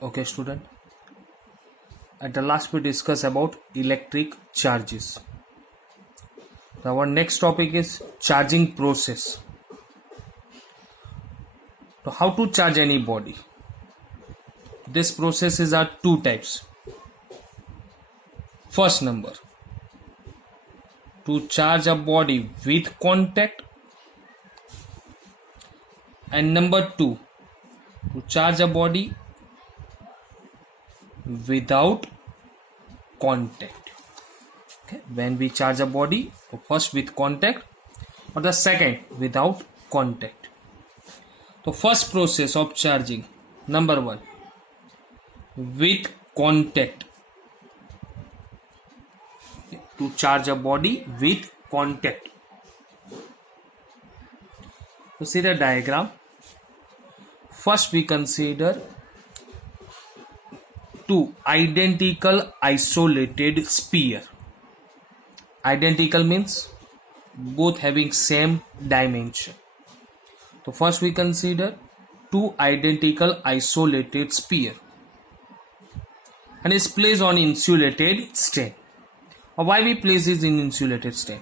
Okay, student. At the last we discussed about electric charges. Our next topic is charging process. So how to charge any body? This processes are two types. First number, to charge a body with contact, and number two, to charge a body without contact. Okay, when we charge a body, first with contact or the second without contact. So first process of charging, number one, with contact. Okay, to charge a body with contact. So see the diagram. First we consider two identical isolated sphere. Identical means both having same dimension. So first we consider two identical isolated sphere and is placed on insulated stand. Why we place this in insulated stand?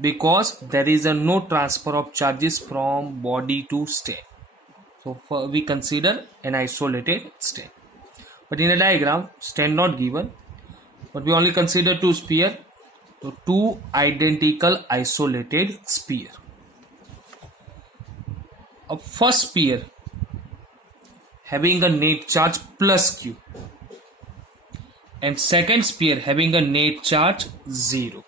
Because there is a no transfer of charges from body to stand. So we consider an isolated stand. But in a diagram, stand not given, but we only consider two sphere. So two identical isolated sphere. A first sphere having a net charge plus q, and second sphere having a net charge 0.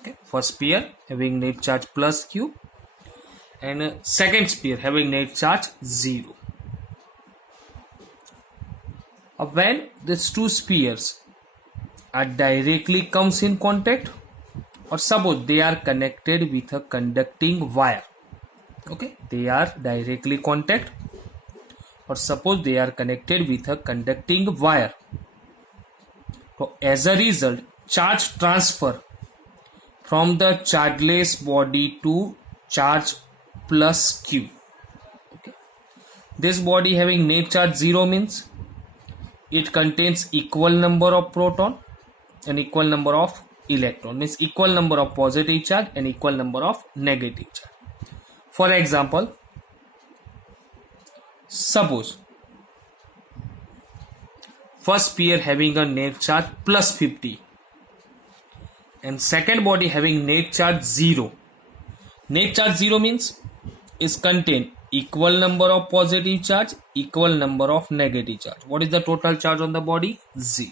Okay. First sphere having net charge plus q, and second sphere having net charge 0. When these two spheres are directly comes in contact, or suppose they are connected with a conducting wire. Okay, they are directly contact, or suppose they are connected with a conducting wire. So as a result, charge transfer from the chargeless body to charge plus q. Okay. This body having net charge 0 means it contains equal number of proton and equal number of electron, means equal number of positive charge and equal number of negative charge. For example, suppose first sphere having a net charge plus 50 and second body having net charge 0. Net charge 0 means is contain equal number of positive charge, equal number of negative charge. What is the total charge on the body? 0.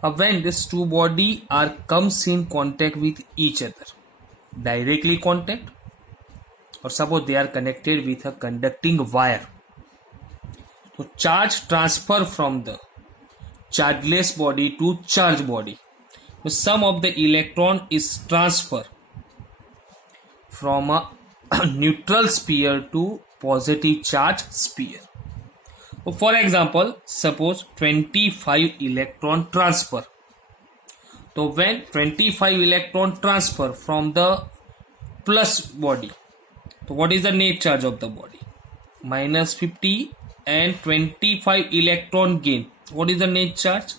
When these two body are comes in contact with each other, directly contact, or suppose they are connected with a conducting wire, so charge transfer from the chargeless body to charged body. So sum of the electron is transfer from a neutral sphere to positive charge sphere. So for example, suppose 25 electron transfer. So when 25 electron transfer from the plus body, so what is the net charge of the body? Minus 50, and 25 electron gain. What is the net charge?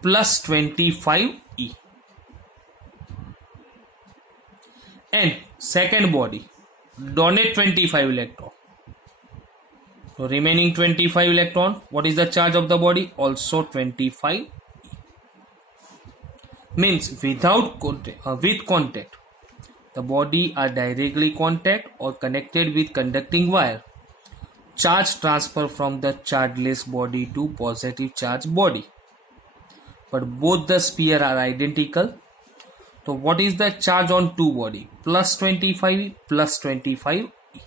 Plus 25 E. And second body donate 25 electron. So remaining 25 electron, what is the charge of the body? Also 25 E. Means without contact, with contact, the body are directly contact or connected with conducting wire. Charge transfer from the chargeless body to positive charge body. But both the sphere are identical. So what is the charge on two body? Plus 25 plus 25 E.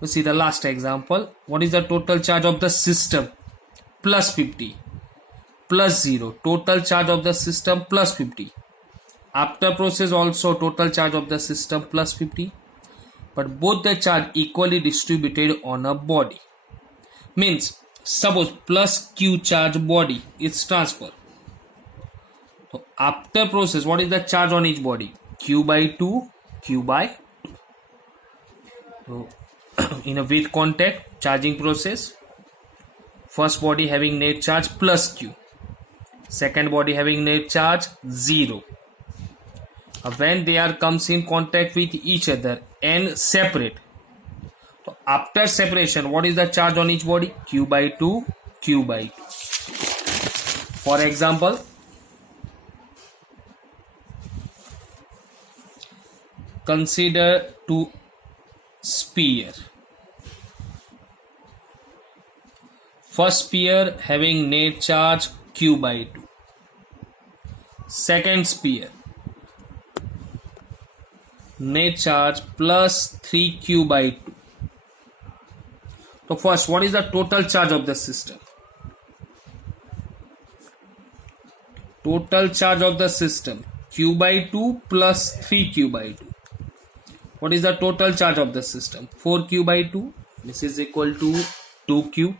We see the last example. What is the total charge of the system? Plus 50 plus 0. Total charge of the system plus 50. After process also total charge of the system plus 50. But both the charge equally distributed on a body. Means suppose plus q charge body is transfer. So after process, what is the charge on each body? Q by 2, Q by 2. So in a with contact charging process. First body having net charge plus q, second body having net charge 0. When they are comes in contact with each other and separate, so after separation, what is the charge on each body? Q by 2, Q by 2. For example, consider two sphere. First sphere having net charge Q by 2. Second sphere net charge plus 3Q by 2. So first, what is the total charge of the system? Total charge of the system Q by 2 plus 3Q by 2. What is the total charge of the system? 4Q by 2. This is equal to 2Q.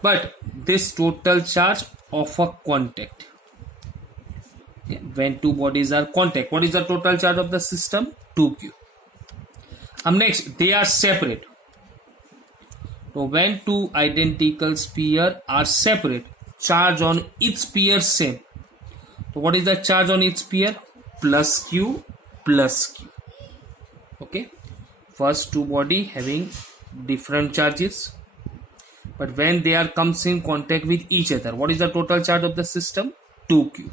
But this total charge of a contact. When two bodies are contact, what is the total charge of the system? 2Q. Next, they are separate. So when two identical spheres are separate, charge on each sphere same. So what is the charge on each sphere? Plus Q plus Q. Okay. First two body having different charges, but when they are comes in contact with each other, what is the total charge of the system? 2Q.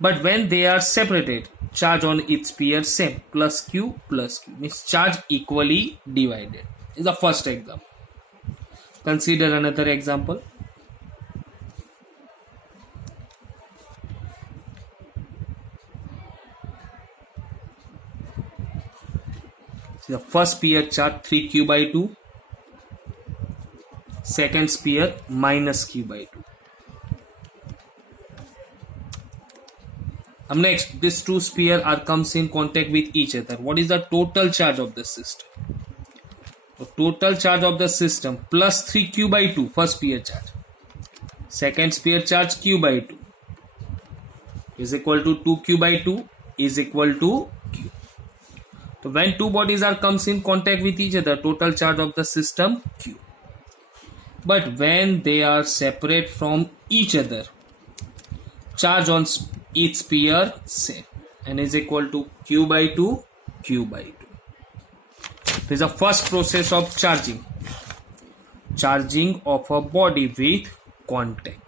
But when they are separated, charge on each sphere same, plus Q plus Q, means charge equally divided. Is the first example. Consider another example. So the first sphere charge 3Q by 2, second sphere minus Q by 2. Next, these two spheres are comes in contact with each other. What is the total charge of the system? The total charge of the system plus 3Q by 2, first sphere charge. Second sphere charge Q by 2 is equal to 2Q by 2 is equal to Q. So when two bodies are comes in contact with each other, total charge of the system Q. But when they are separate from each other, charge on each sphere same and is equal to Q by 2, Q by 2. This is the first process of charging. Charging of a body with contact.